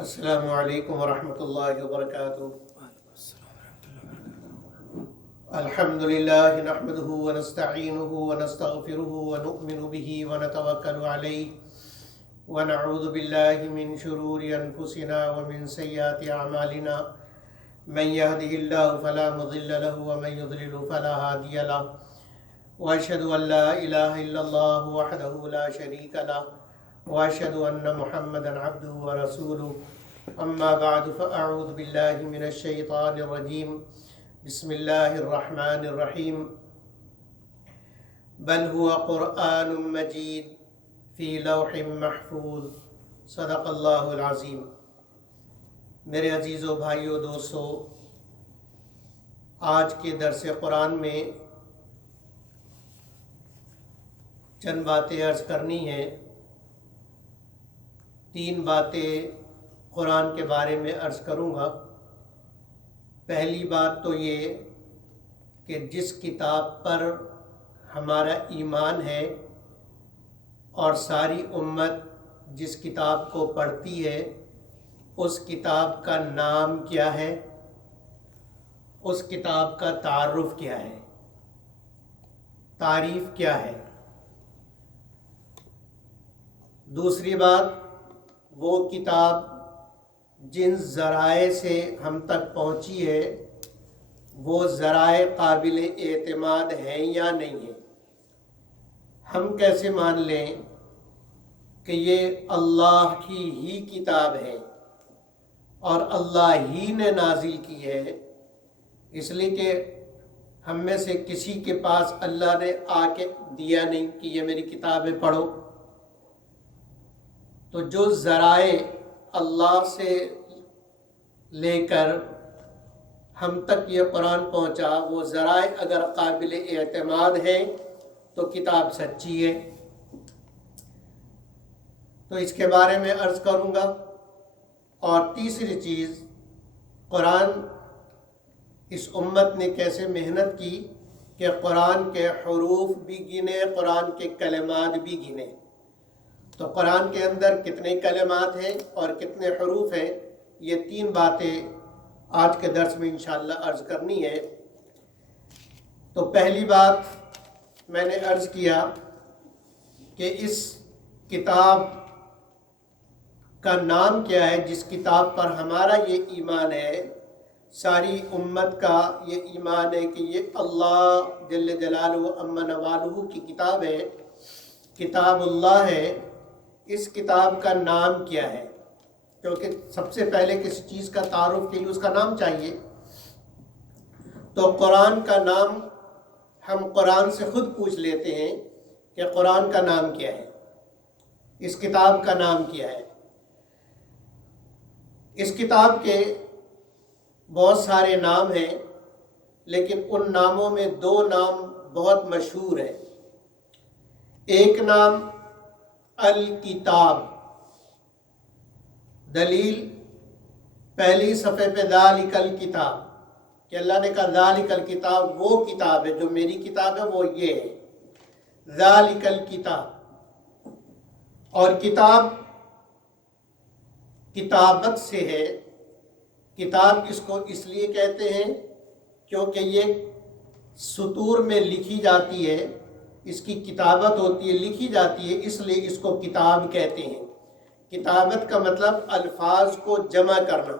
السلام علیکم ورحمۃ اللہ وبرکاتہ۔ الحمد للہ نحمده ونستعینه ونستغفره ونؤمن به ونتوکل علیہ ونعوذ باللہ من شرور انفسنا ومن سیئات اعمالنا من يهده الله فلا مضل له ومن يضلل فلا هادي له واشهد ان لا اله الا الله وحده لا شريك له واشهد ان محمدا عبده ورسوله اما بعد فاعوذ بالله من الشیطان الرجیم بسم اللہ الرحمن الرحیم بل هو قرآن مجید فی لوح محفوظ صدق اللہ العظیم۔ میرے عزیزو بھائیو دوستو، آج کے درس قرآن میں چند باتیں عرض کرنی ہیں۔ 3 باتیں قرآن کے بارے میں عرض کروں گا۔ پہلی بات تو یہ کہ جس کتاب پر ہمارا ایمان ہے اور ساری امت جس کتاب کو پڑھتی ہے، اس کتاب کا نام کیا ہے، اس کتاب کا تعارف کیا ہے، تعریف کیا ہے۔ دوسری بات، وہ کتاب جن ذرائع سے ہم تک پہنچی ہے وہ ذرائع قابل اعتماد ہیں یا نہیں ہیں۔ ہم کیسے مان لیں کہ یہ اللہ کی ہی کتاب ہے اور اللہ ہی نے نازل کی ہے، اس لیے کہ ہم میں سے کسی کے پاس اللہ نے آ کے دیا نہیں کہ یہ میری کتابیں پڑھو۔ تو جو ذرائع اللہ سے لے کر ہم تک یہ قرآن پہنچا، وہ ذرائع اگر قابل اعتماد ہیں تو کتاب سچی ہے۔ تو اس کے بارے میں عرض کروں گا۔ اور تیسری چیز، قرآن اس امت نے کیسے محنت کی کہ قرآن کے حروف بھی گنے، قرآن کے کلمات بھی گنے۔ تو قرآن کے اندر کتنے کلمات ہیں اور کتنے حروف ہیں، یہ 3 باتیں آج کے درس میں انشاءاللہ عرض کرنی ہے۔ تو پہلی بات میں نے عرض کیا کہ اس کتاب کا نام کیا ہے، جس کتاب پر ہمارا یہ ایمان ہے، ساری امت کا یہ ایمان ہے کہ یہ اللہ جل جلالہ عما نوالہ کی کتاب ہے، کتاب اللہ ہے۔ اس کتاب کا نام کیا ہے؟ کیونکہ سب سے پہلے کسی چیز کا تعارف کے لیے اس کا نام چاہیے۔ تو قرآن کا نام ہم قرآن سے خود پوچھ لیتے ہیں کہ قرآن کا نام کیا ہے، اس کتاب کا نام کیا ہے۔ اس کتاب کے بہت سارے نام ہیں، لیکن ان ناموں میں 2 نام بہت مشہور ہیں۔ ایک نام الکتاب، دلیل پہلی صفحے پہ ذالک الکتاب، کہ اللہ نے کہا ذالک الکتاب، وہ کتاب ہے جو میری کتاب ہے، وہ یہ ہے ذالک الکتاب۔ اور کتاب کتابت سے ہے۔ کتاب اس کو اس لیے کہتے ہیں کیونکہ یہ سطور میں لکھی جاتی ہے، اس کی کتابت ہوتی ہے، لکھی جاتی ہے، اس لیے اس کو کتاب کہتے ہیں۔ کتابت کا مطلب الفاظ کو جمع کرنا،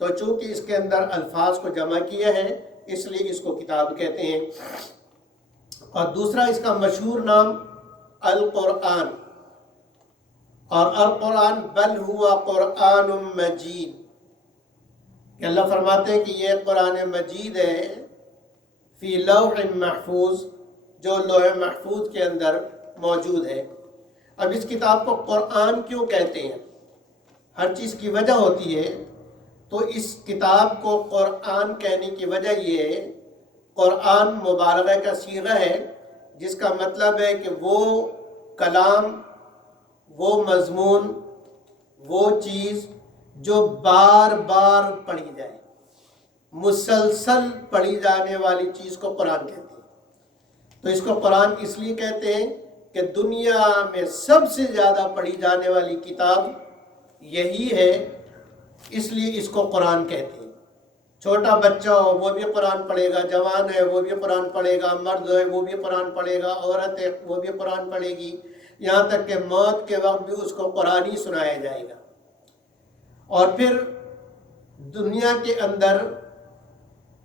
تو چونکہ اس کے اندر الفاظ کو جمع کیا ہے اس لیے اس کو کتاب کہتے ہیں۔ اور دوسرا اس کا مشہور نام القرآن، اور القرآن بل ہوا قرآن مجید، کہ اللہ فرماتے ہیں کہ یہ قرآن مجید ہے فی لوح محفوظ، جو لوح محفوظ کے اندر موجود ہے۔ اب اس کتاب کو قرآن کیوں کہتے ہیں؟ ہر چیز کی وجہ ہوتی ہے۔ تو اس کتاب کو قرآن کہنے کی وجہ یہ ہے، قرآن مبالغہ کا صیغہ ہے، جس کا مطلب ہے کہ وہ کلام، وہ مضمون، وہ چیز جو بار بار پڑھی جائے، مسلسل پڑھی جانے والی چیز کو قرآن کہتے ہیں۔ تو اس کو قرآن اس لیے کہتے ہیں کہ دنیا میں سب سے زیادہ پڑھی جانے والی کتاب یہی ہے اس لیے اس کو قرآن کہتے ہیں۔ چھوٹا بچہ ہو وہ بھی قرآن پڑھے گا، جوان ہے وہ بھی قرآن پڑھے گا، مرد ہے وہ بھی قرآن پڑھے گا، عورت ہے وہ بھی قرآن پڑھے گی، یہاں تک کہ موت کے وقت بھی اس کو قرآن ہی سنایا جائے گا۔ اور پھر دنیا کے اندر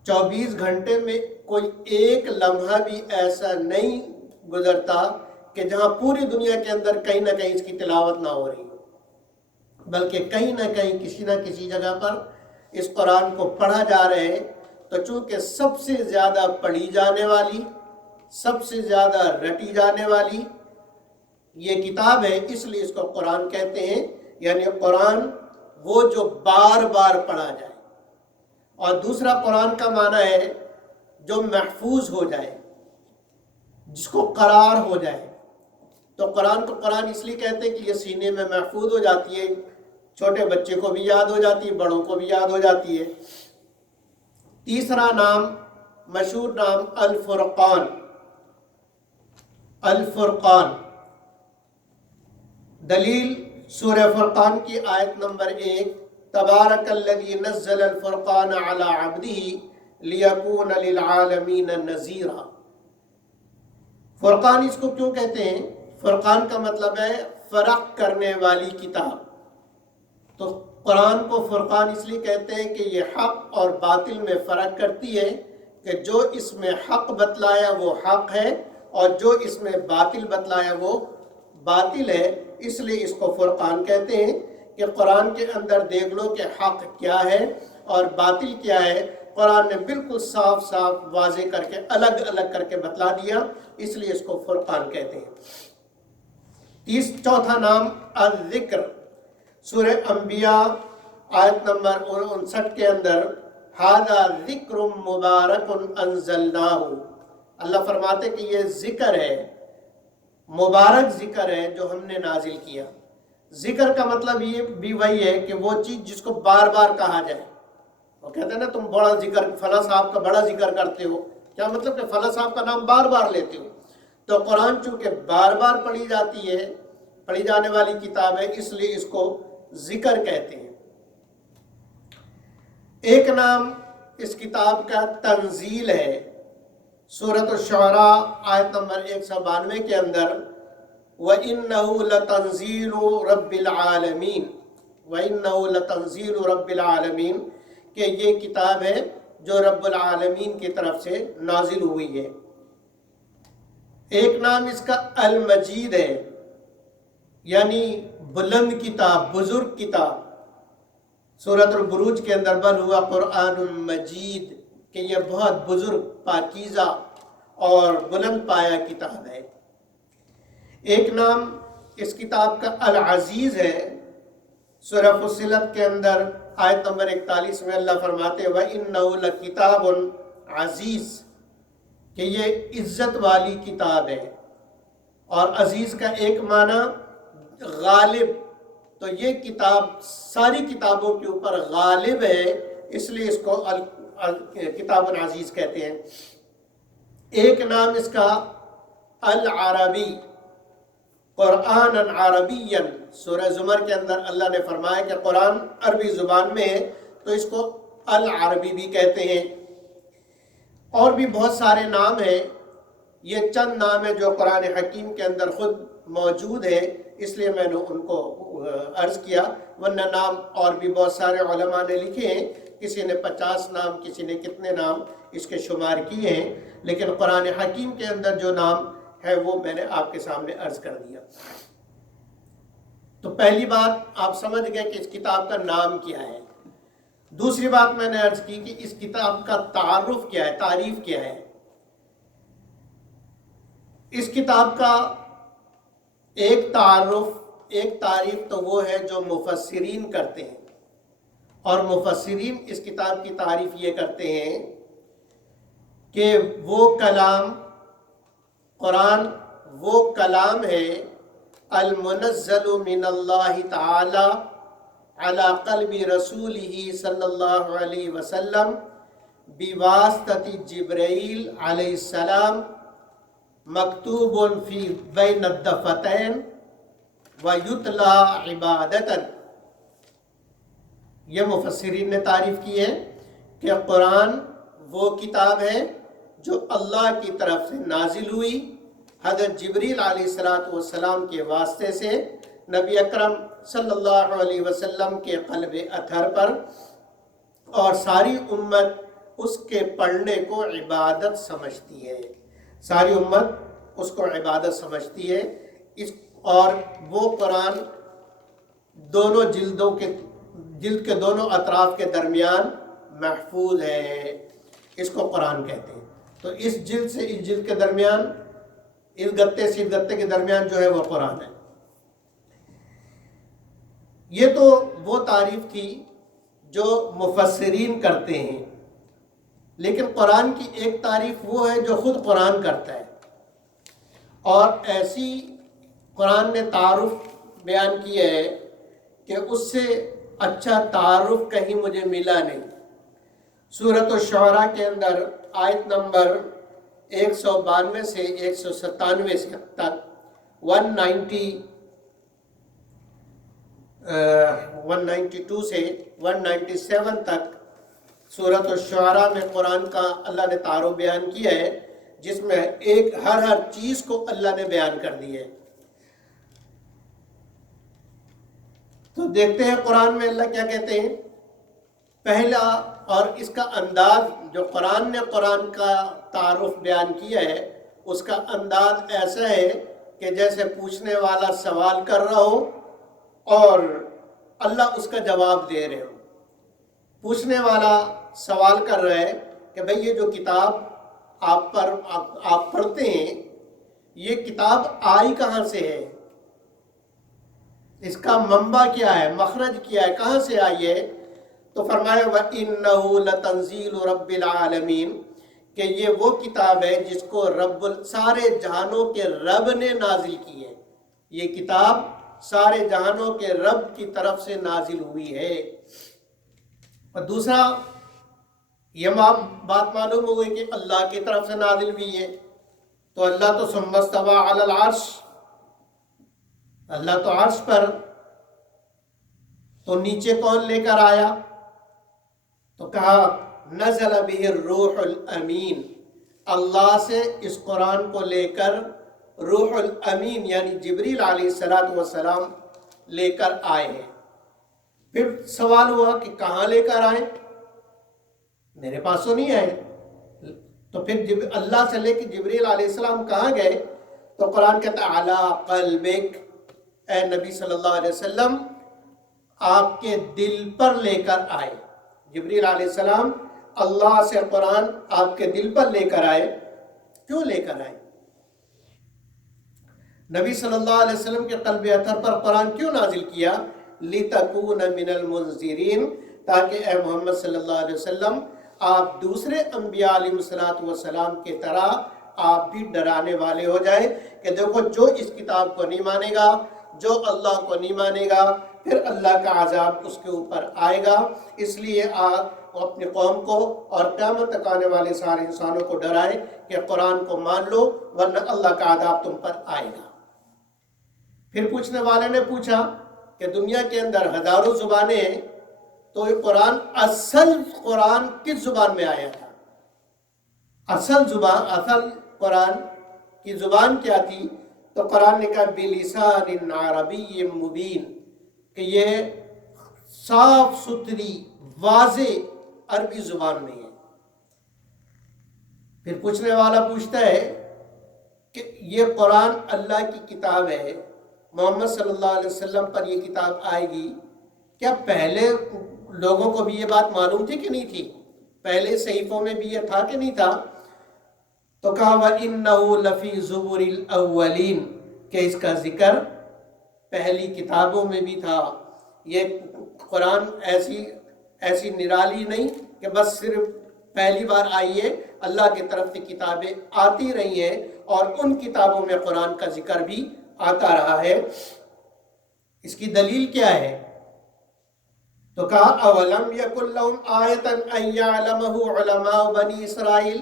24 گھنٹے میں کوئی ایک لمحہ بھی ایسا نہیں گزرتا کہ جہاں پوری دنیا کے اندر کہیں نہ کہیں اس کی تلاوت نہ ہو رہی ہو، بلکہ کہیں نہ کہیں کسی نہ کسی جگہ پر اس قرآن کو پڑھا جا رہا ہے۔ تو چونکہ سب سے زیادہ پڑھی جانے والی، سب سے زیادہ رٹی جانے والی یہ کتاب ہے، اس لیے اس کو قرآن کہتے ہیں۔ یعنی قرآن وہ جو بار بار پڑھا جائے، اور دوسرا قرآن کا معنی ہے جو محفوظ ہو جائے، جس کو قرار ہو جائے۔ تو قرآن کو قرآن اس لیے کہتے ہیں کہ یہ سینے میں محفوظ ہو جاتی ہے، چھوٹے بچے کو بھی یاد ہو جاتی ہے، بڑوں کو بھی یاد ہو جاتی ہے۔ تیسرا نام، مشہور نام، الفرقان۔ الفرقان دلیل سورہ فرقان کی آیت نمبر 1، تبارک الذی نزل الفرقان علی عبدہ لیکون للعالمین نذیرا۔ فرقان اس کو کیوں کہتے ہیں؟ فرقان کا مطلب ہے فرق کرنے والی کتاب۔ تو قرآن کو فرقان اس لیے کہتے ہیں کہ یہ حق اور باطل میں فرق کرتی ہے، کہ جو اس میں حق بتلایا وہ حق ہے، اور جو اس میں باطل بتلایا وہ باطل ہے۔ اس لیے اس کو فرقان کہتے ہیں کہ قرآن کے اندر دیکھ لو کہ حق کیا ہے اور باطل کیا ہے۔ قرآن نے بالکل صاف صاف واضح کر کے الگ الگ کر کے بتلا دیا، اس لیے اس کو فرقان کہتے ہیں۔ چوتھا نام، الذکر۔ سورہ انبیاء آیت نمبر 59 کے اندر، ھذا ذکر مبارک انزلناہ، اللہ فرماتے کہ یہ ذکر ہے، مبارک ذکر ہے جو ہم نے نازل کیا۔ ذکر کا مطلب یہ بھی وہی ہے کہ وہ چیز جس کو بار بار کہا جائے۔ وہ کہتے ہیں نا تم بڑا ذکر، فلاں صاحب کا بڑا ذکر کرتے ہو، کیا مطلب کہ فلاں صاحب کا نام بار بار لیتے ہو۔ تو قرآن چونکہ بار بار پڑھی جاتی ہے، پڑھی جانے والی کتاب ہے، اس لیے اس کو ذکر کہتے ہیں۔ ایک نام اس کتاب کا تنزیل ہے۔ سورۃ الشعراء آیت نمبر 192 کے اندر، وَإِنَّهُ لَتَنزِيلُ رَبِّ الْعَالَمِينَ، وَإِنَّهُ لَتَنزِيلُ رَبِّ الْعَالَمِينَ، کہ یہ کتاب ہے جو رب العالمین کی طرف سے نازل ہوئی ہے۔ ایک نام اس کا المجید ہے، یعنی بلند کتاب، بزرگ کتاب۔ سورۃ البروج کے اندر، بل ہوا قرآن مجید، کہ یہ بہت بزرگ، پاکیزہ اور بلند پایہ کتاب ہے۔ ایک نام اس کتاب کا العزیز ہے۔ سورہ فصلت کے اندر آیت نمبر 41 میں اللہ فرماتے ہیں، وَإِنَّهُ لَكِتَابٌ عَزِیز، کہ یہ عزت والی کتاب ہے۔ اور عزیز کا ایک معنی غالب، تو یہ کتاب ساری کتابوں کے اوپر غالب ہے، اس لیے اس کو کتاب العزیز کہتے ہیں۔ ایک نام اس کا العربی، قرآن عربی۔ سورہ زمر کے اندر اللہ نے فرمایا کہ قرآن عربی زبان میں ہے، تو اس کو العربی بھی کہتے ہیں۔ اور بھی بہت سارے نام ہیں، یہ چند نام ہیں جو قرآن حکیم کے اندر خود موجود ہے، اس لیے میں نے ان کو عرض کیا، ورنہ نام اور بھی بہت سارے علماء نے لکھے ہیں، کسی نے 50 نام، کسی نے کتنے نام اس کے شمار کیے ہیں، لیکن قرآن حکیم کے اندر جو نام ہے وہ میں نے آپ کے سامنے عرض کر دیا۔ تو پہلی بات آپ سمجھ گئے کہ اس کتاب کا نام کیا ہے۔ دوسری بات میں نے عرض کی کہ اس کتاب کا تعارف کیا ہے، تعریف کیا ہے۔ اس کتاب کا ایک تعارف، ایک تعریف تو وہ ہے جو مفسرین کرتے ہیں، اور مفسرین اس کتاب کی تعریف یہ کرتے ہیں کہ وہ کلام، قرآن وہ کلام ہے المنزل من اللہ تعالی علی قلب رسولہ صلی اللہ علیہ وسلم بواسطۃ جبرائیل علیہ السلام، مکتوب فی بین الدفتین ویتلی عبادتاً۔ یہ مفسرین نے تعریف کی ہے کہ قرآن وہ کتاب ہے جو اللہ کی طرف سے نازل ہوئی حضرت جبریل علیہ السلام کے واسطے سے نبی اکرم صلی اللہ علیہ وسلم کے قلب اطہر پر، اور ساری امت اس کے پڑھنے کو عبادت سمجھتی ہے، ساری امت اس کو عبادت سمجھتی ہے۔ اور وہ قرآن دونوں جلد کے دونوں اطراف کے درمیان محفوظ ہے، اس کو قرآن کہتے ہیں۔ تو اس جلد سے اس جلد کے درمیان، اس گتے سے اس گتے کے درمیان جو ہے وہ قرآن ہے۔ یہ تو وہ تعریف تھی جو مفسرین کرتے ہیں، لیکن قرآن کی ایک تعریف وہ ہے جو خود قرآن کرتا ہے، اور ایسی قرآن نے تعارف بیان کیا ہے کہ اس سے اچھا تعارف کہیں مجھے ملا نہیں۔ سورۃ الشعراء کے اندر آیت نمبر 192 سے 197 تک 192 سے 197 تک سورۃ الشعراء میں قرآن کا اللہ نے تعارف بیان کیا ہے، جس میں ہر چیز کو اللہ نے بیان کر دی ہے۔ تو دیکھتے ہیں قرآن میں اللہ کیا کہتے ہیں۔ پہلا، اور اس کا انداز جو قرآن نے قرآن کا تعارف بیان کیا ہے، اس کا انداز ایسا ہے کہ جیسے پوچھنے والا سوال کر رہا ہو اور اللہ اس کا جواب دے رہے ہو۔ پوچھنے والا سوال کر رہا ہے کہ بھئی یہ جو کتاب آپ پڑھتے ہیں، یہ کتاب آئی کہاں سے ہے، اس کا منبع کیا ہے، مخرج کیا ہے، کہاں سے آئی ہے؟ تو فرمایا وَإِنَّهُ لَتَنزِيلُ رَبِّ الْعَالَمِينَ، کہ یہ وہ کتاب ہے جس کو سارے جہانوں کے رب نے نازل کی ہے۔ یہ کتاب سارے جہانوں کے رب کی طرف سے نازل ہوئی ہے۔ اور دوسرا یہ بات معلوم ہو گئی کہ اللہ کی طرف سے نازل ہوئی ہے۔ تو اللہ تو ثم استوى علی العرش، اللہ تو عرش پر، تو نیچے کون لے کر آیا؟ تو کہا نزل به الروح الامین، اللہ سے اس قرآن کو لے کر روح الامین یعنی جبریل علیہ السلام لے کر آئے ہیں۔ پھر سوال ہوا کہ کہاں لے کر آئے، میرے پاس تو نہیں آئے۔ تو پھر اللہ سے لے کے جبریل علیہ السلام کہاں گئے؟ تو قرآن کہتا ہے علی قلبک، اے نبی صلی اللہ علیہ وسلم آپ کے دل پر لے کر آئے۔ جبریل علیہ السلام اللہ سے قرآن آپ کے دل پر لے کر آئے۔ کیوں لے کر آئے؟ نبی صلی اللہ علیہ وسلم کے قلب اطہر پر قرآن کیوں نازل کیا؟ لِتَكُونَ مِنَ الْمُنذِرِينَ، تاکہ اے محمد صلی اللہ علیہ وسلم آپ دوسرے انبیاء علیہ السلام کی طرح آپ بھی ڈرانے والے ہو جائیں کہ دیکھو جو اس کتاب کو نہیں مانے گا، جو اللہ کو نہیں مانے گا، پھر اللہ کا عذاب اس کے اوپر آئے گا۔ اس لیے آپ اپنی قوم کو اور قیامت تک آنے والے سارے انسانوں کو ڈرائیں کہ قرآن کو مان لو ورنہ اللہ کا عذاب تم پر آئے گا۔ پھر پوچھنے والے نے پوچھا کہ دنیا کے اندر ہزاروں زبانیں ہیں، تو یہ اصل قرآن کس زبان میں آیا تھا؟ اصل قرآن کی زبان کیا تھی؟ تو قرآن نے کہا بِلِسَانٍ عَرَبِيٍّ مُبِينٍ، کہ یہ صاف ستھری واضح عربی زبان میں ہے۔ پھر پوچھنے والا پوچھتا ہے کہ یہ قرآن اللہ کی کتاب ہے، محمد صلی اللہ علیہ وسلم پر یہ کتاب آئے گی، کیا پہلے لوگوں کو بھی یہ بات معلوم تھی کہ نہیں تھی؟ پہلے صحیفوں میں بھی یہ تھا کہ نہیں تھا؟ تو کہا وَإِنَّهُ لَفِي زُبُرِ الْأَوَّلِينَ، کہ اس کا ذکر پہلی کتابوں میں بھی تھا۔ یہ قرآن ایسی نرالی نہیں کہ بس صرف پہلی بار آئی ہے، اللہ کی طرف سے کتابیں آتی رہی ہیں اور ان کتابوں میں قرآن کا ذکر بھی آتا رہا ہے۔ اس کی دلیل کیا ہے؟ تو کہا اولم یکن لہم آیۃ ان یعلمہ علماء بنی اسرائیل،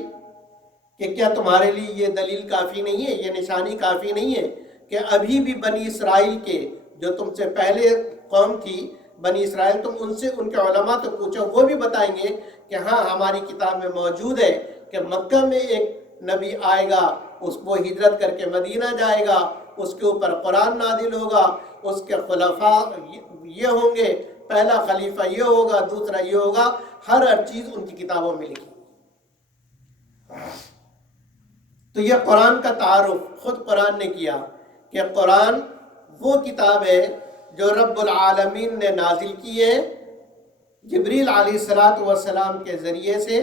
کہ کیا تمہارے لیے یہ دلیل کافی نہیں ہے، یہ نشانی کافی نہیں ہے کہ ابھی بھی بنی اسرائیل کے جو تم سے پہلے قوم تھی بنی اسرائیل تم ان سے ان کے علماء تو پوچھو، وہ بھی بتائیں گے کہ ہاں ہماری کتاب میں موجود ہے کہ مکہ میں ایک نبی آئے گا، وہ ہجرت کر کے مدینہ جائے گا، اس کے اوپر قرآن نازل ہوگا، اس کے خلفاء یہ ہوں گے، پہلا خلیفہ یہ ہوگا، دوسرا یہ ہوگا، ہر چیز ان کی کتابوں میں لکھی۔ تو یہ قرآن کا تعارف خود قرآن نے کیا کہ قرآن وہ کتاب ہے جو رب العالمین نے نازل کی ہے جبریل علیہ السلام کے ذریعے سے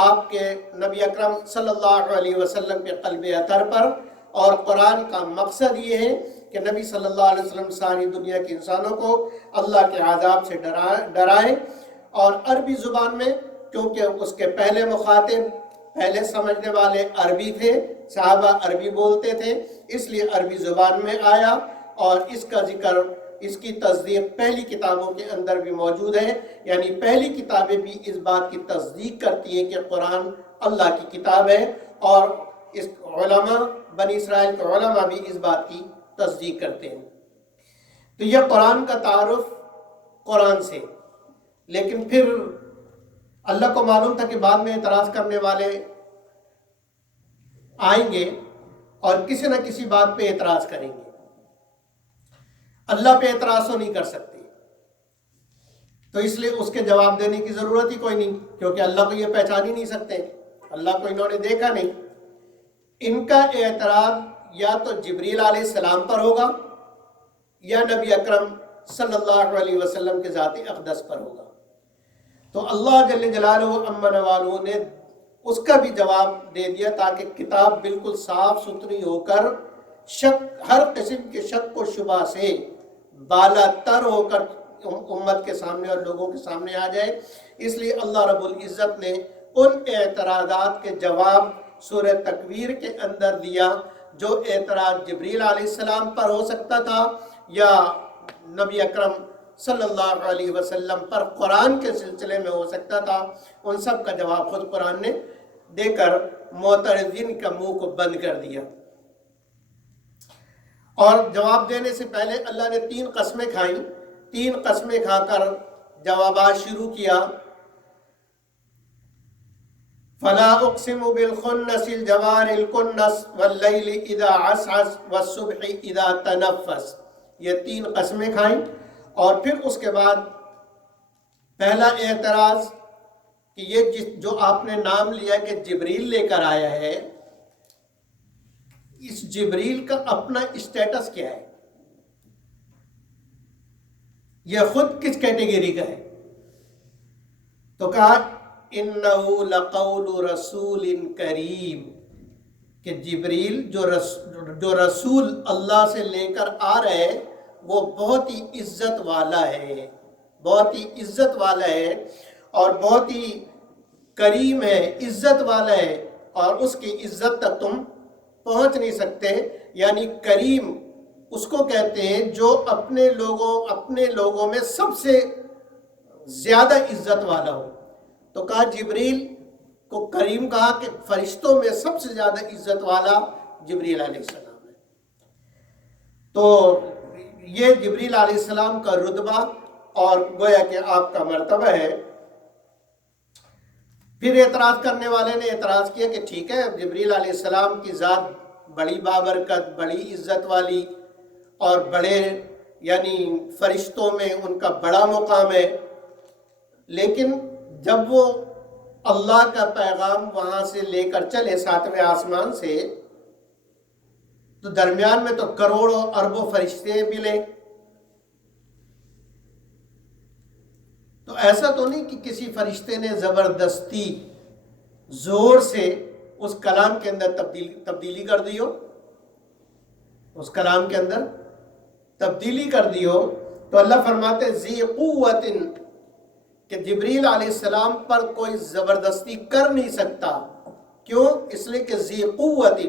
آپ کے نبی اکرم صلی اللہ علیہ وسلم کے قلب اطہر پر۔ اور قرآن کا مقصد یہ ہے کہ نبی صلی اللہ علیہ وسلم ساری دنیا کے انسانوں کو اللہ کے عذاب سے ڈرائیں، اور عربی زبان میں، کیونکہ اس کے پہلے مخاطب، پہلے سمجھنے والے عربی تھے، صحابہ عربی بولتے تھے، اس لیے عربی زبان میں آیا، اور اس کا ذکر، اس کی تصدیق پہلی کتابوں کے اندر بھی موجود ہے، یعنی پہلی کتابیں بھی اس بات کی تصدیق کرتی ہیں کہ قرآن اللہ کی کتاب ہے، اور اس علماء بنی اسرائیل کے علماء بھی اس بات کی تصدیق کرتے ہیں۔ تو یہ قرآن کا تعارف قرآن سے۔ لیکن پھر اللہ کو معلوم تھا کہ بعد میں اعتراض کرنے والے آئیں گے اور کسی نہ کسی بات پہ اعتراض کریں گے، اللہ پہ اعتراض تو نہیں کر سکتے، تو اس لیے اس کے جواب دینے کی ضرورت ہی کوئی نہیں، کیونکہ اللہ کو یہ پہچان ہی نہیں سکتے، اللہ کو انہوں نے دیکھا نہیں۔ ان کا اعتراض یا تو جبریل علیہ السلام پر ہوگا یا نبی اکرم صلی اللہ علیہ وسلم کے ذات اقدس پر ہوگا۔ تو اللہ جل جلالہ عما نوالہ نے اس کا بھی جواب دے دیا تاکہ کتاب بالکل صاف ستھری ہو کر شک، ہر قسم کے شک و شبہ سے بالا تر ہو کر امت کے سامنے اور لوگوں کے سامنے آ جائے۔ اس لیے اللہ رب العزت نے ان اعتراضات کے جواب سورہ تکویر کے اندر دیا جو اعتراض جبریل علیہ السلام پر ہو سکتا تھا یا نبی اکرم صلی اللہ علیہ وسلم پر قرآن کے سلسلے میں ہو سکتا تھا، ان سب کا جواب خود قرآن نے دے کر معترضین کا منہ کو بند کر دیا۔ اور جواب دینے سے پہلے اللہ نے 3 قسمیں کھائیں، 3 قسمیں کھا کر جوابات شروع کیا۔ فلا اقسم بالخنس الجوار الکنس واللیل اذا عسعس والصبح اذا تنفس، یہ 3 قسمیں کھائیں۔ اور پھر اس کے بعد پہلا اعتراض کہ یہ جو آپ نے نام لیا کہ جبریل لے کر آیا ہے، اس جبریل کا اپنا اسٹیٹس کیا ہے، یہ خود کس کیٹیگری کا ہے؟ تو کہا انہ لقول رسول کریم، کہ جبریل جو رسول اللہ سے لے کر آ رہے ہیں وہ بہت ہی عزت والا ہے، بہت ہی عزت والا ہے اور بہت ہی کریم ہے، عزت والا ہے، اور اس کی عزت تک تم پہنچ نہیں سکتے۔ یعنی کریم اس کو کہتے ہیں جو اپنے لوگوں میں سب سے زیادہ عزت والا ہو۔ تو کہا جبریل کو کریم کہا کہ فرشتوں میں سب سے زیادہ عزت والا جبریل علیہ السلام ہے۔ تو یہ جبریل علیہ السلام کا رتبہ اور گویا کہ آپ کا مرتبہ ہے۔ پھر اعتراض کرنے والے نے اعتراض کیا کہ ٹھیک ہے، جبریل علیہ السلام کی ذات بڑی بابرکت، بڑی عزت والی اور بڑے، یعنی فرشتوں میں ان کا بڑا مقام ہے، لیکن جب وہ اللہ کا پیغام وہاں سے لے کر چلے 7ویں آسمان سے، تو درمیان میں تو کروڑوں اربوں فرشتے ملے، تو ایسا تو نہیں کہ کسی فرشتے نے زبردستی زور سے اس کلام کے اندر تبدیلی کر دی ہو، اس کلام کے اندر تبدیلی کر دی ہو۔ تو اللہ فرماتے ذی قوت، کہ جبریل علیہ السلام پر کوئی زبردستی کر نہیں سکتا۔ کیوں؟ اس لیے کہ ذی قوت،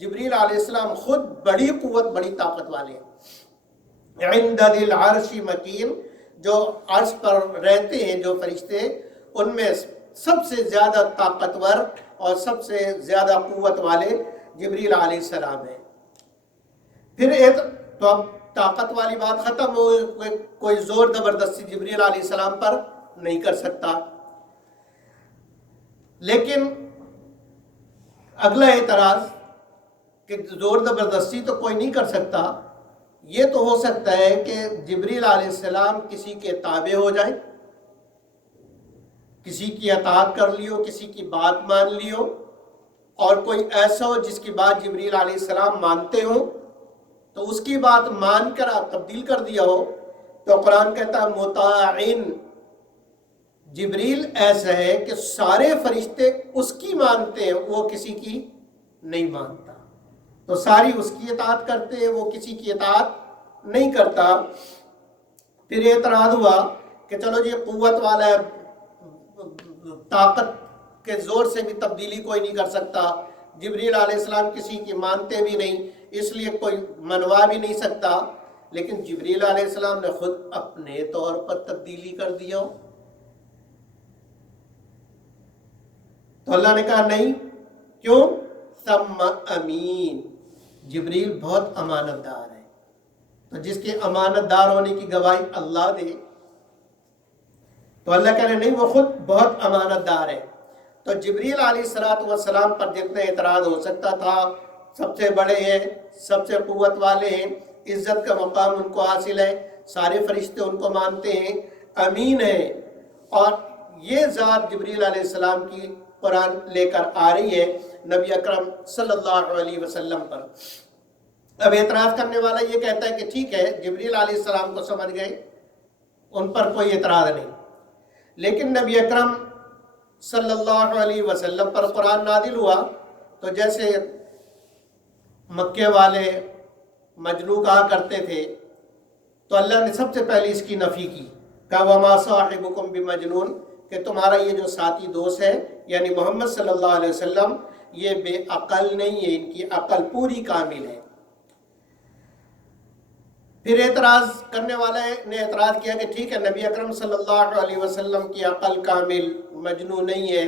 جبریل علیہ السلام خود بڑی قوت، بڑی طاقت والے ہیں۔ عند ذی العرش مکین، جو عرش پر رہتے ہیں جو فرشتے، ان میں سب سے زیادہ طاقتور اور سب سے زیادہ قوت والے جبریل علیہ السلام ہیں۔ پھر تو اب طاقت والی بات ختم ہو گئی، کوئی زور زبردستی جبریل علیہ السلام پر نہیں کر سکتا۔ لیکن اگلا اعتراض کہ زور زبردستی تو کوئی نہیں کر سکتا، یہ تو ہو سکتا ہے کہ جبریل علیہ السلام کسی کے تابع ہو جائیں، کسی کی اطاعت کر لیو، کسی کی بات مان لیو، اور کوئی ایسا ہو جس کی بات جبریل علیہ السلام مانتے ہوں تو اس کی بات مان کر آپ تبدیل کر دیا ہو۔ تو قرآن کہتا ہے مطاعن، جبریل ایسا ہے کہ سارے فرشتے اس کی مانتے ہیں، وہ کسی کی نہیں مانتا، تو ساری اس کی اطاعت کرتے ہیں، وہ کسی کی اطاعت نہیں کرتا۔ پھر اعتراض ہوا کہ چلو جی قوت والا ہے، طاقت کے زور سے بھی تبدیلی کوئی نہیں کر سکتا، جبریل علیہ السلام کسی کی مانتے بھی نہیں، اس لیے کوئی منوا بھی نہیں سکتا، لیکن جبریل علیہ السلام نے خود اپنے طور پر تبدیلی کر دیا ہو۔ تو اللہ نے کہا نہیں، کیوں؟ ثم امین، جبریل بہت امانت دار ہے، تو جس کے امانت دار ہونے کی گواہی اللہ دے، تو اللہ کہہ رہے نہیں، وہ خود بہت امانت دار ہے۔ تو جبریل علیہ السلام پر جتنے اعتراض ہو سکتا تھا، سب سے بڑے ہیں، سب سے قوت والے ہیں، عزت کا مقام ان کو حاصل ہے، سارے فرشتے ان کو مانتے ہیں، امین ہے، اور یہ ذات جبریل علیہ السلام کی قرآن لے کر آ رہی ہے نبی اکرم صلی اللہ علیہ وسلم پر۔ اب اعتراض کرنے والا یہ کہتا ہے کہ ٹھیک ہے، جبریل علیہ السلام کو سمجھ گئے، ان پر کوئی اعتراض نہیں، لیکن نبی اکرم صلی اللہ علیہ وسلم پر قرآن نازل ہوا تو جیسے مکے والے مجنون کہا کرتے تھے، تو اللہ نے سب سے پہلے اس کی نفی کی، کہا وما صاحبکم بمجنون، کہ تمہارا یہ جو ساتھی دوست ہے یعنی محمد صلی اللہ علیہ وسلم یہ بے عقل نہیں ہے، ان کی عقل پوری کامل ہے۔ پھر اعتراض کرنے والے نے اعتراض کیا کہ ٹھیک ہے، نبی اکرم صلی اللہ علیہ وسلم کی عقل کامل، مجنون نہیں ہے،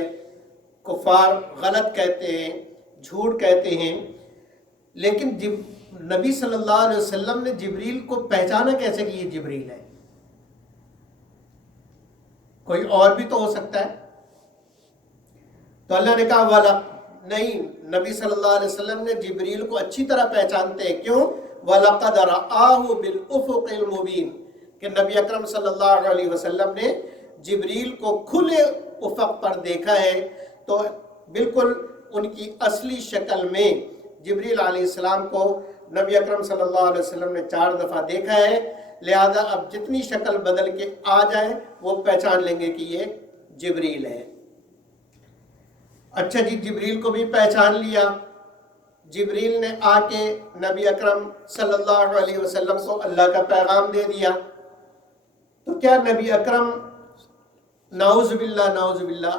کفار غلط کہتے ہیں، جھوٹ کہتے ہیں، لیکن نبی صلی اللہ علیہ وسلم نے جبریل کو پہچانا کیسے کہ یہ جبریل ہے؟ کوئی اور بھی تو ہو سکتا ہے۔ تو اللہ نے کہا والا نہیں، نبی صلی اللہ علیہ وسلم نے جبریل کو اچھی طرح پہچانتے ہیں، کیوں؟ وَلَقَدْ رَآهُ بِالْأُفُقِ الْمُبِينِ، کہ نبی اکرم صلی اللہ علیہ وسلم نے جبریل کو کھلے افق پر دیکھا ہے، تو بالکل ان کی اصلی شکل میں جبریل علیہ السلام کو نبی اکرم صلی اللہ علیہ وسلم نے 4 دفعہ دیکھا ہے، لہذا اب جتنی شکل بدل کے آ جائیں وہ پہچان لیں گے کہ یہ جبریل ہے۔ اچھا جی، جبریل کو بھی پہچان لیا، جبریل نے آ کے نبی اکرم صلی اللہ علیہ وسلم کو اللہ کا پیغام دے دیا، تو کیا نبی اکرم نعوذ باللہ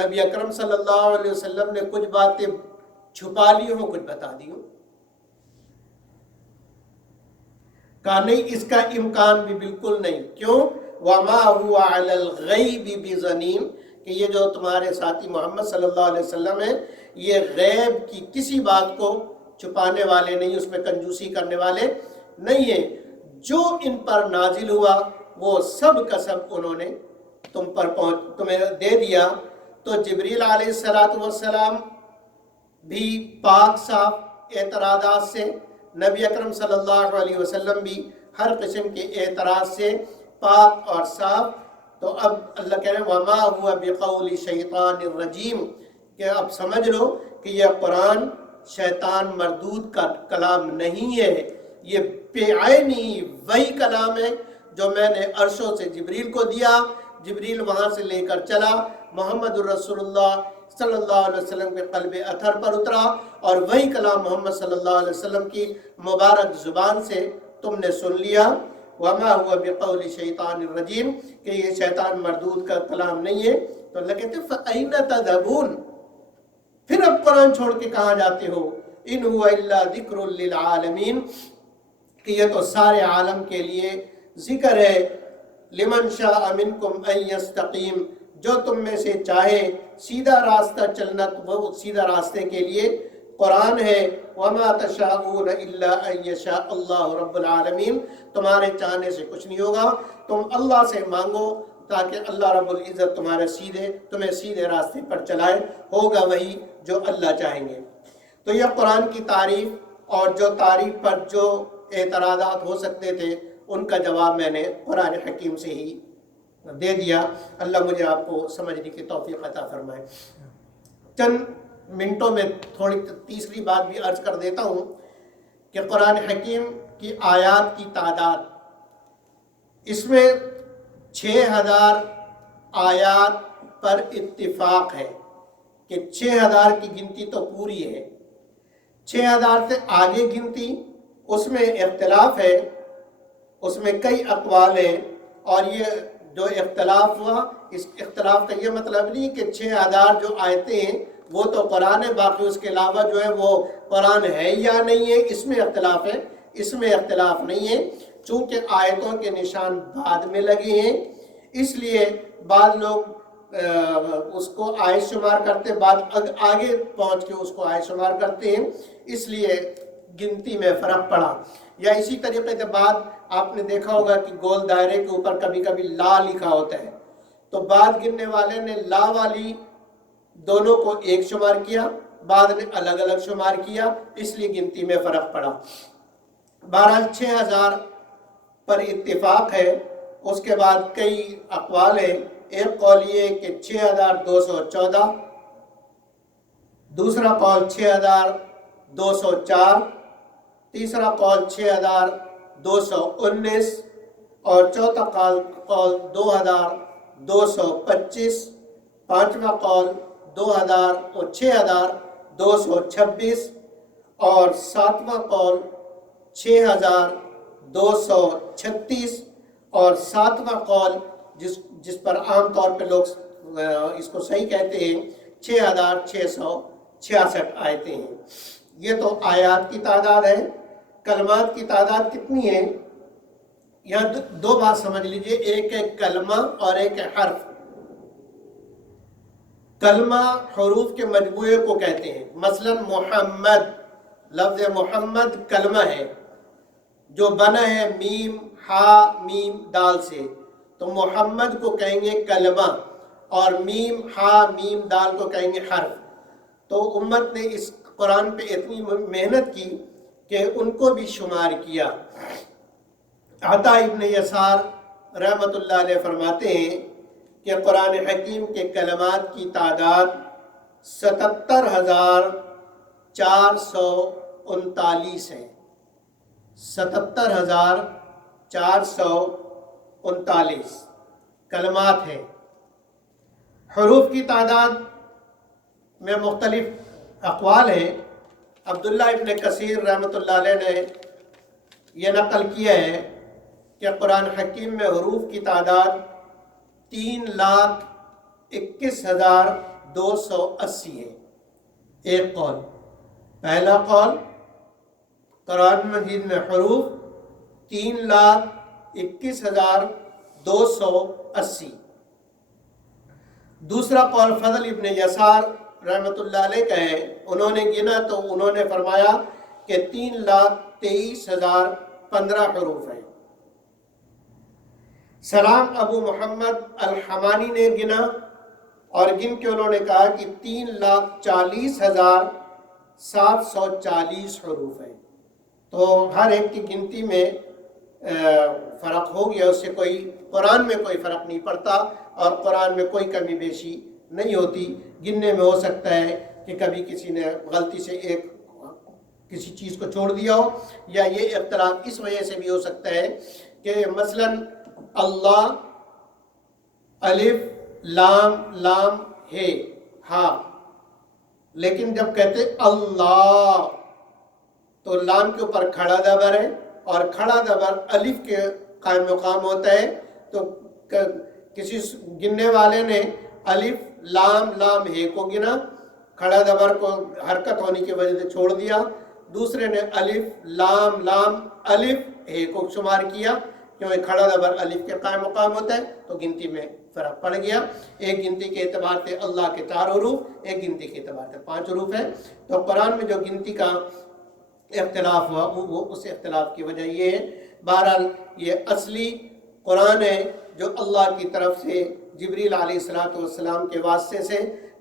نبی اکرم صلی اللہ علیہ وسلم نے کچھ باتیں چھپا لی ہوں، کچھ بتا دی ہوں؟ کہا نہیں، اس کا امکان بھی بالکل نہیں، کیوں؟ وَمَا هُوَ عَلَى الْغَيْبِ بِضَنِينٍ، کہ یہ جو تمہارے ساتھی محمد صلی اللہ علیہ وسلم ہیں، یہ غیب کی کسی بات کو چھپانے والے نہیں، اس میں کنجوسی کرنے والے نہیں ہیں، جو ان پر نازل ہوا وہ سب کا سب انہوں نے تمہیں دے دیا۔ تو جبریل علیہ السلام بھی پاک صاف اعتراضات سے، نبی اکرم صلی اللہ علیہ وسلم بھی ہر قسم کے اعتراض سے پاک اور صاف۔ تو اب اللہ کہہ رہے ہیں وَمَا هُوَ بِقَوْلِ شَيْطَانِ الرَّجِيمِ، کہ اب سمجھ لو کہ یہ قرآن شیطان مردود کا کلام نہیں ہے، یہ بعینی وہی کلام ہے جو میں نے عرشوں سے جبریل کو دیا، جبریل وہاں سے لے کر چلا، محمد الرسول اللہ صلی اللہ علیہ وسلم کے قلب اطہر پر اترا، اور وہی کلام محمد صلی اللہ علیہ وسلم کی مبارک زبان سے تم نے سن لیا۔ وَمَا هُوَ بِقَوْلِ شَيْطَانِ الرَّجِيمِ، کہ یہ شیطان مردود کا کلام نہیں ہے۔ تو اللہ کہتے ہیں فَأَيْنَ تَذْهَبُونَ، پھر اب قرآن چھوڑ کے کہاں جاتے ہو؟ إِنْ هُوَ إِلَّا ذِكْرٌ لِّلْعَالَمِينَ، کہ یہ تو سارے عالم کے لیے ذکر ہے۔ لِمَنْ شَاءَ مِنْكُمْ أَن يَسْتَقِيمَ، جو تم میں سے چاہے سیدھا راستہ چلنا وہ سیدھا راستے کے لیے قرآن ہے وما تشاءون الا ان یشاء اللہ رب العالمین، تمہارے چاہنے سے کچھ نہیں ہوگا، تم اللہ سے مانگو تاکہ اللہ رب العزت تمہیں سیدھے راستے پر چلائے، ہوگا وہی جو اللہ چاہیں گے۔ تو یہ قرآن کی تعریف اور جو تعریف پر جو اعتراضات ہو سکتے تھے ان کا جواب میں نے قرآن حکیم سے ہی دے دیا۔ اللہ مجھے آپ کو سمجھنے کی توفیق عطا فرمائے۔ چند منٹوں میں تھوڑی تیسری بات بھی عرض کر دیتا ہوں کہ قرآن حکیم کی آیات کی تعداد، اس میں 6000 آیات پر اتفاق ہے کہ 6000 کی گنتی تو پوری ہے، 6000 سے آگے گنتی اس میں اختلاف ہے، اس میں کئی اقوال ہیں، اور یہ جو اختلاف ہوا اس اختلاف کا یہ مطلب نہیں کہ 6000 جو آیتیں ہیں وہ تو قرآن ہے، باقی اس کے علاوہ جو ہے وہ قرآن ہے یا نہیں ہے، اس میں اختلاف ہے۔ اس میں اختلاف نہیں ہے، چونکہ آیتوں کے نشان بعد میں لگے ہیں، اس لیے بعض لوگ اس کو آیت شمار کرتے، بعد آگے پہنچ کے اس کو آیت شمار کرتے ہیں، اس لیے گنتی میں فرق پڑا۔ یا اسی طریقے سے بعد آپ نے دیکھا ہوگا کہ گول دائرے کے اوپر کبھی کبھی لا لکھا ہوتا ہے، تو بعد گننے والے نے لا والی دونوں کو ایک شمار کیا، بعد نے الگ الگ شمار کیا، اس لیے گنتی میں فرق پڑا۔ بہرحال 6000 پر اتفاق ہے، اس کے بعد کئی اقوال ہیں۔ ایک قول یہ ہے کہ 6214، دوسرا قول 6204، تیسرا قول 6219، اور چوتھا قول 2225، پانچواں قول 6226، اور ساتواں قول 6236، اور ساتواں قول جس پر عام طور پہ لوگ اس کو صحیح کہتے ہیں 6666 آیتیں ہیں۔ یہ تو آیات کی تعداد ہے۔ کلمات کی تعداد کتنی ہے؟ یہاں دو بات سمجھ لیجئے، ایک ہے کلمہ اور ایک ہے حرف۔ کلمہ حروف کے مجموعے کو کہتے ہیں، مثلا محمد، لفظ محمد کلمہ ہے جو بنا ہے میم ہا میم دال سے، تو محمد کو کہیں گے کلمہ، اور میم ہا میم دال کو کہیں گے حرف۔ تو امت نے اس قرآن پہ اتنی محنت کی کہ ان کو بھی شمار کیا۔ عطا ابن یسار رحمۃ اللہ علیہ فرماتے ہیں کہ قرآن حکیم کے کلمات کی تعداد 77439 ہے، 77439 کلمات ہیں۔ حروف کی تعداد میں مختلف اقوال ہیں۔ عبداللہ ابن کثیر رحمۃ اللہ علیہ نے یہ نقل کیا ہے کہ قرآن حکیم میں حروف کی تعداد 3,21,280 ہے۔ ایک قول، پہلا قول قرآن مجید میں حروف 3,21,280۔ دوسرا قول فضل ابن یسار رحمۃ اللہ علیہ کا ہے، انہوں نے گنا تو انہوں نے فرمایا کہ 3,23,015 حروف ہیں۔ سلام ابو محمد الحمانی نے گنا اور گن کے انہوں نے کہا کہ 3,40,740 حروف ہیں۔ تو ہر ایک کی گنتی میں فرق ہو گیا، اس سے قرآن میں کوئی فرق نہیں پڑتا، اور قرآن میں کوئی کمی بیشی نہیں ہوتی۔ گننے میں ہو سکتا ہے کہ کبھی کسی نے غلطی سے کسی چیز کو چھوڑ دیا ہو، یا یہ اختلاف اس وجہ سے بھی ہو سکتا ہے کہ مثلا اللہ الف لام لام ہے ہاں، لیکن جب کہتے اللہ تو لام کے اوپر کھڑا زبر ہے، اور کھڑا زبر الف کے قائم مقام ہوتا ہے، تو کسی گننے والے نے الف لام لام ہے کو گنا، کھڑا زبر کو حرکت ہونے کی وجہ سے چھوڑ دیا، دوسرے نے الف لام لام الف ہے کو شمار کیا، کیونکہ کھڑا زبر الف کے قائم مقام ہوتا ہے تو گنتی میں فرق پڑ گیا. ایک گنتی کے اعتبار سے اللہ کے 4 حروف، ایک گنتی کے اعتبار سے 5 حروف ہے. تو قرآن میں جو گنتی کا اختلاف ہوا وہ اس اختلاف کی وجہ یہ ہے. بہرحال یہ اصلی قرآن ہے جو اللہ کی طرف سے جبریل علیہ السلام کے واسطے سے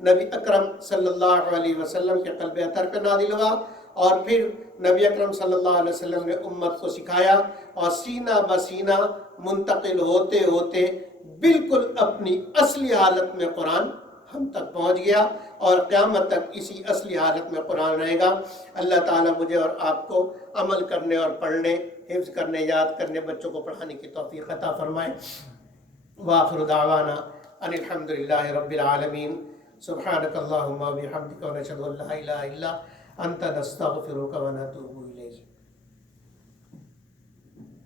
نبی اکرم صلی اللہ علیہ وسلم کے قلب اطہر پہ نازل ہوا، اور پھر نبی اکرم صلی اللہ علیہ وسلم نے امت کو سکھایا، اور سینہ بسینہ منتقل ہوتے ہوتے بالکل اپنی اصلی حالت میں قرآن ہم تک پہنچ گیا، اور قیامت تک اسی اصلی حالت میں قرآن رہے گا. اللہ تعالیٰ مجھے اور آپ کو عمل کرنے اور پڑھنے، حفظ کرنے، یاد کرنے، بچوں کو پڑھانے کی توفیق عطا فرمائے. وآخر دعوانا ان الحمد للہ رب العالمین. سبحانک اللہم و بحمدک ونشہد ان لا الہ الا انت نستغفرک ونتوب